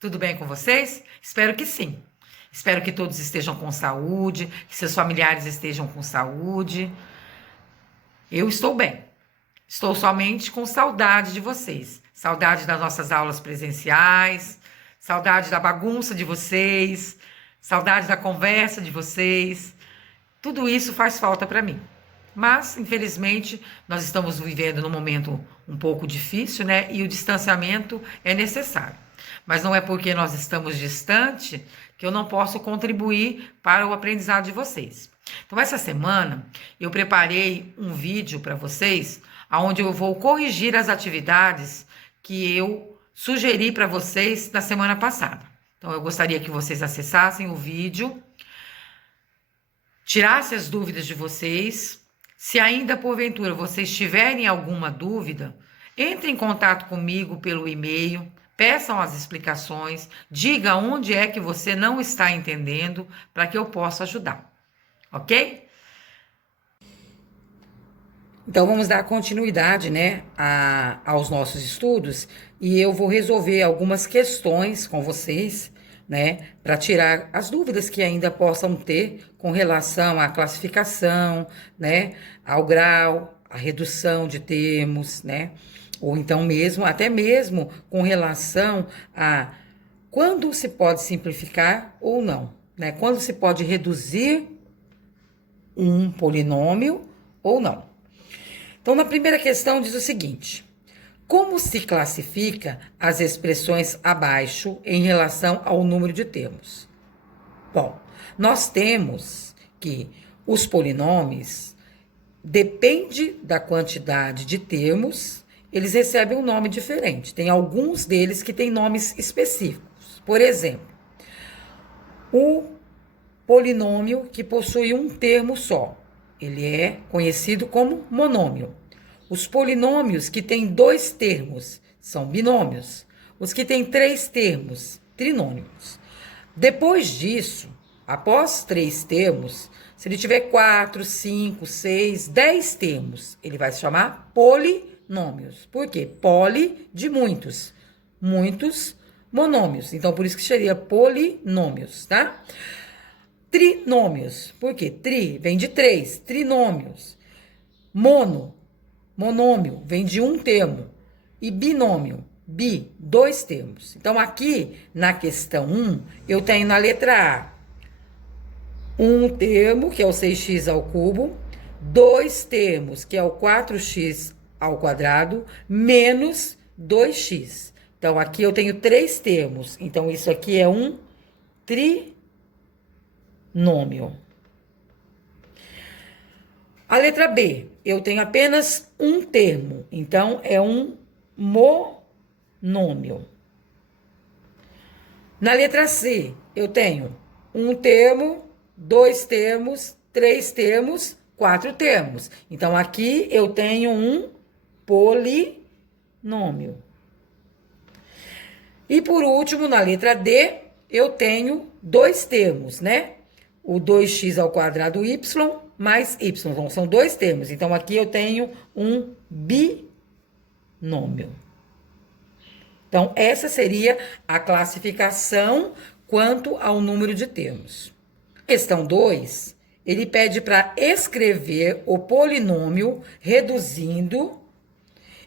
Tudo bem com vocês? Espero que sim. Espero que todos estejam com saúde, que seus familiares estejam com saúde. Eu estou bem. Estou somente com saudade de vocês. Saudade das nossas aulas presenciais, saudade da bagunça de vocês, saudade da conversa de vocês. Tudo isso faz falta para mim. Mas, infelizmente, nós estamos vivendo num momento um pouco difícil, né? E o distanciamento é necessário. Mas não é porque nós estamos distante que eu não posso contribuir para o aprendizado de vocês. Então, essa semana, eu preparei um vídeo para vocês, onde eu vou corrigir as atividades que eu sugeri para vocês na semana passada. Então, eu gostaria que vocês acessassem o vídeo, tirassem as dúvidas de vocês. Se ainda porventura vocês tiverem alguma dúvida, entre em contato comigo pelo e-mail, peçam as explicações, diga onde é que você não está entendendo para que eu possa ajudar, ok? Então vamos dar continuidade, né, aos nossos estudos e eu vou resolver algumas questões com vocês, né, para tirar as dúvidas que ainda possam ter com relação à classificação, né, ao grau, à redução de termos, né, ou então mesmo, até mesmo com relação a quando se pode simplificar ou não, né, quando se pode reduzir um polinômio ou não. Então, na primeira questão diz o seguinte: como se classifica as expressões abaixo em relação ao número de termos? Bom, nós temos que os polinômios, depende da quantidade de termos, eles recebem um nome diferente. Tem alguns deles que têm nomes específicos. Por exemplo, o polinômio que possui um termo só, ele é conhecido como monômio. Os polinômios que têm 2 termos são binômios. Os que têm 3 termos, trinômios. Depois disso, após 3 termos, se ele tiver 4, 5, 6, 10 termos, ele vai se chamar polinômios. Por quê? Poli de muitos. Muitos monômios. Então, por isso que seria polinômios, tá? Trinômios. Por quê? Tri vem de 3, trinômios. Monômio vem de um termo. E binômio, 2 termos. Então, aqui na questão 1, eu tenho na letra A um termo, que é o 6x ao cubo, 2 termos, que é o 4x ao quadrado, menos 2x. Então, aqui eu tenho 3 termos. Então, isso aqui é um trinômio. A letra B, eu tenho apenas um termo, então é um monômio. Na letra C, eu tenho um termo, 2 termos, 3 termos, 4 termos. Então, aqui eu tenho um polinômio. E por último, na letra D, eu tenho 2 termos, né? O 2x ao quadrado y mais y. Então, são 2 termos. Então, aqui eu tenho um binômio. Então, essa seria a classificação quanto ao número de termos. Questão 2, ele pede para escrever o polinômio reduzindo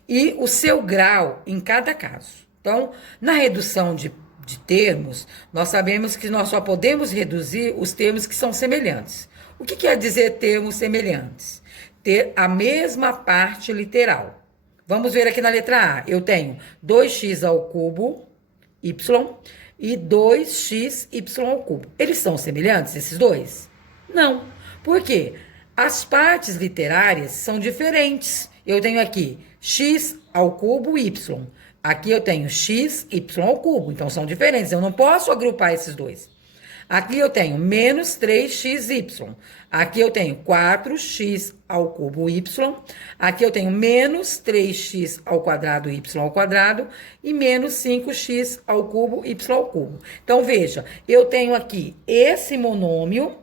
e o seu grau em cada caso. Então, na redução de termos, nós sabemos que nós só podemos reduzir os termos que são semelhantes. O que quer dizer termos semelhantes? Ter a mesma parte literal. Vamos ver aqui na letra A. Eu tenho 2x ao cubo, y, e 2xy ao cubo. Eles são semelhantes, esses dois? Não. Por quê? As partes literárias são diferentes. Eu tenho aqui x ao cubo, y. Aqui eu tenho x, y ao cubo. Então, são diferentes. Eu não posso agrupar esses dois. Aqui eu tenho menos 3xy. Aqui eu tenho 4x ao cubo y. Aqui eu tenho menos 3x ao quadrado y ao quadrado. E menos 5x ao cubo y ao cubo. Então, veja, eu tenho aqui esse monômio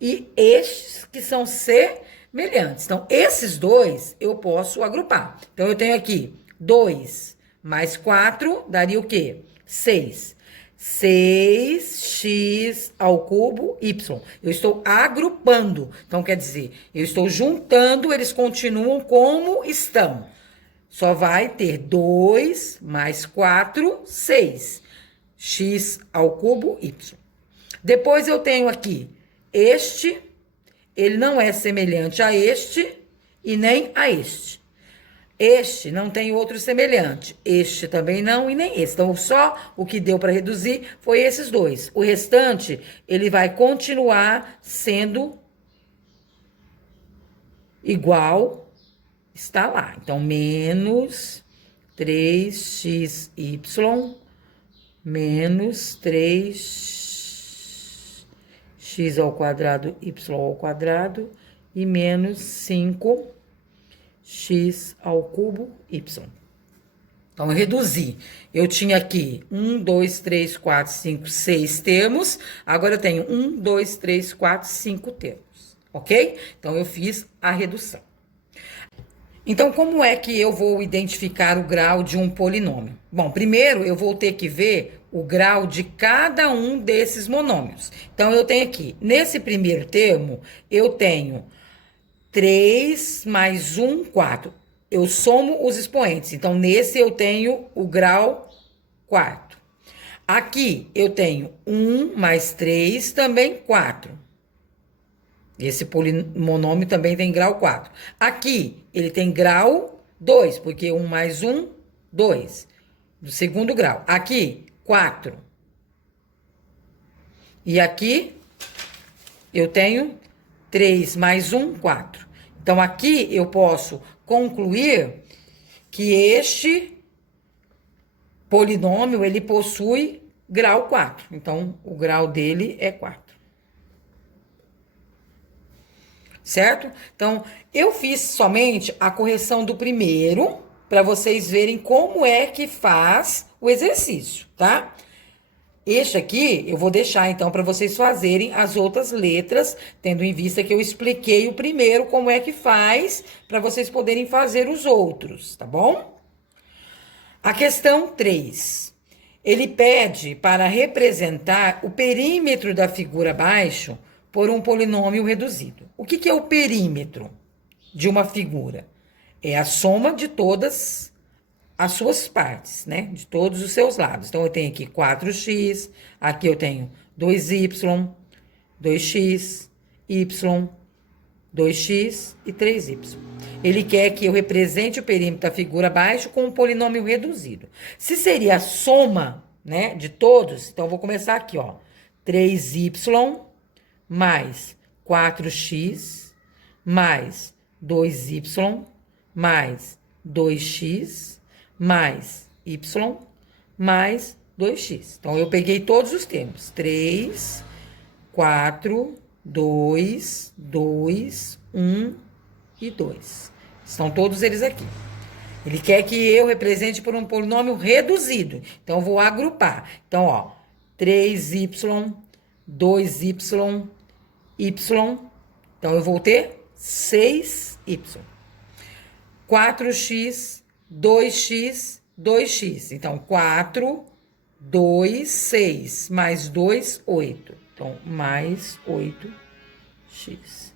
e estes que são semelhantes. Então, esses dois eu posso agrupar. Então, eu tenho aqui 2 mais 4 daria o quê? 6. 6x ao cubo y. Eu estou agrupando. Então, quer dizer, eu estou juntando, eles continuam como estão. Só vai ter 2 mais 4, 6. X ao cubo y. Depois eu tenho aqui este, ele não é semelhante a este e nem a este. Este não tem outro semelhante. Este também não e nem esse. Então, só o que deu para reduzir foi esses dois. O restante, ele vai continuar sendo igual, está lá. Então, menos 3xy menos 3x ao quadrado y ao quadrado e menos 5x ao cubo y. Então, eu reduzi. Eu tinha aqui 1, 2, 3, 4, 5, 6 termos. Agora eu tenho 1, 2, 3, 4, 5 termos. Ok? Então, eu fiz a redução. Então, como é que eu vou identificar o grau de um polinômio? Bom, primeiro eu vou ter que ver o grau de cada um desses monômios. Então, eu tenho aqui, nesse primeiro termo, eu tenho 3 mais 1, 4. Eu somo os expoentes. Então, nesse eu tenho o grau quarto. Aqui eu tenho 1 mais 3, também 4. Esse polimonômio também tem grau 4. Aqui, ele tem grau 2, porque 1 mais 1, 2. Do segundo grau. Aqui, 4. E aqui, eu tenho 3 mais 1, 4. Então, aqui eu posso concluir que este polinômio, ele possui grau 4. Então, o grau dele é 4. Certo? Então, eu fiz somente a correção do primeiro, para vocês verem como é que faz o exercício, tá? Este aqui, eu vou deixar, então, para vocês fazerem as outras letras, tendo em vista que eu expliquei o primeiro, como é que faz, para vocês poderem fazer os outros, tá bom? A questão 3. Ele pede para representar o perímetro da figura abaixo por um polinômio reduzido. O que é o perímetro de uma figura? É a soma de todas as suas partes, né? De todos os seus lados. Então, eu tenho aqui 4x, aqui eu tenho 2y, 2x, y, 2x e 3y. Ele quer que eu represente o perímetro da figura abaixo com um polinômio reduzido. Se seria a soma, né, de todos, então eu vou começar aqui, ó. 3y mais 4x mais 2y mais 2x mais y mais 2x. Então, eu peguei todos os termos. 3, 4, 2, 2, 1 e 2. Estão todos eles aqui. Ele quer que eu represente por um polinômio reduzido. Então, eu vou agrupar. Então, ó, 3y, 2y, y. Então, eu vou ter 6y. 4x, 2x, 2x. Então, 4, 2, 6. Mais 2, 8. Então, mais 8x.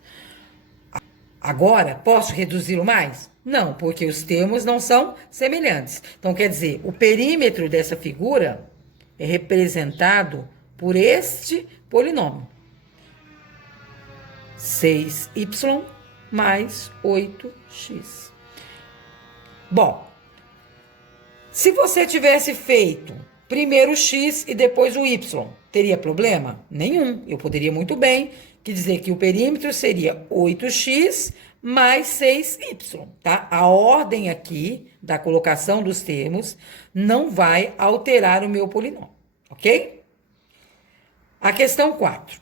Agora, posso reduzi-lo mais? Não, porque os termos não são semelhantes. Então, quer dizer, o perímetro dessa figura é representado por este polinômio. 6y mais 8x. Bom, se você tivesse feito primeiro o x e depois o y, teria problema? Nenhum. Eu poderia muito bem dizer que o perímetro seria 8x mais 6y, tá? A ordem aqui da colocação dos termos não vai alterar o meu polinômio, ok? A questão 4.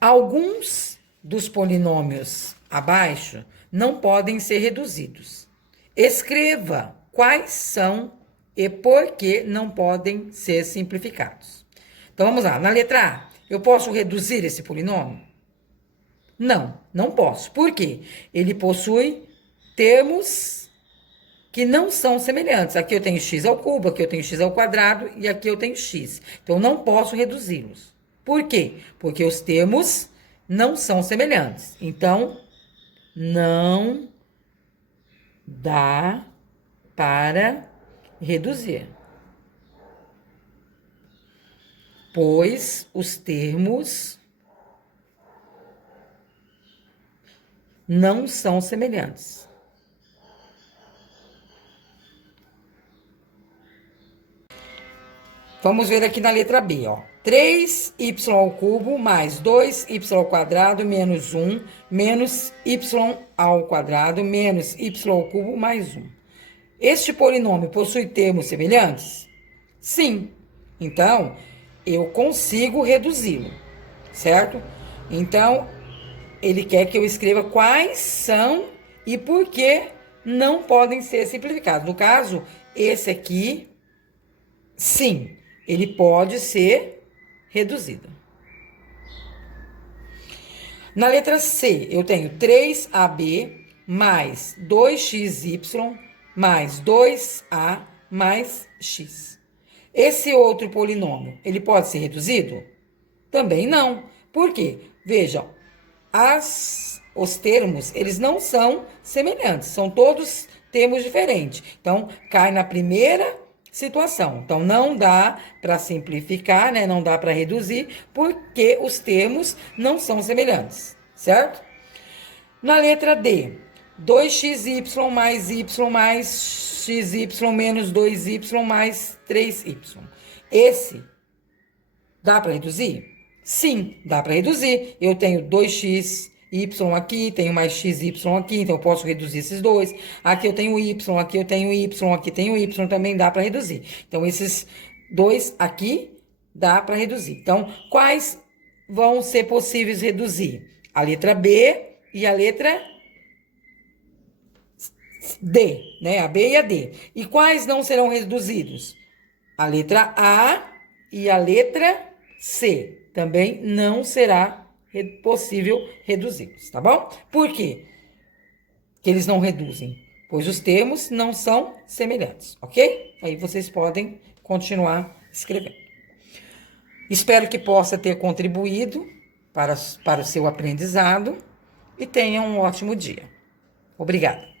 Alguns dos polinômios abaixo não podem ser reduzidos. Escreva quais são e por que não podem ser simplificados. Então, vamos lá. Na letra A, eu posso reduzir esse polinômio? Não, não posso. Por quê? Ele possui termos que não são semelhantes. Aqui eu tenho x ao cubo, aqui eu tenho x ao quadrado e aqui eu tenho x. Então, não posso reduzi-los. Por quê? Porque os termos não são semelhantes. Então, não dá para reduzir. Pois os termos não são semelhantes. Vamos ver aqui na letra B, ó. 3y ao cubo mais 2y ao quadrado menos 1 menos y ao quadrado menos y ao cubo mais 1. Este polinômio possui termos semelhantes? Sim. Então, eu consigo reduzi-lo, certo? Então, ele quer que eu escreva quais são e por que não podem ser simplificados. No caso, esse aqui, sim, ele pode ser reduzido. Na letra C, eu tenho 3AB mais 2xy mais 2a mais x. Esse outro polinômio, ele pode ser reduzido? Também não. Por quê? Vejam, os termos, eles não são semelhantes, são todos termos diferentes. Então, cai na primeira situação. Então, não dá para simplificar, né? Não dá para reduzir, porque os termos não são semelhantes, certo? Na letra D, 2xy mais y mais xy menos 2y mais 3y. Esse dá para reduzir? Sim, dá para reduzir. Eu tenho 2xy aqui, tenho mais xy aqui, então eu posso reduzir esses dois. Aqui eu tenho y, aqui eu tenho y, aqui tenho y, também dá para reduzir. Então, esses dois aqui dá para reduzir. Então, quais vão ser possíveis reduzir? A letra B e a letra D, né? A B e a D. E quais não serão reduzidos? A letra A e a letra C. Também não será possível reduzi-los, tá bom? Por quê que eles não reduzem? Pois os termos não são semelhantes, ok? Aí vocês podem continuar escrevendo. Espero que possa ter contribuído para o seu aprendizado e tenha um ótimo dia. Obrigada.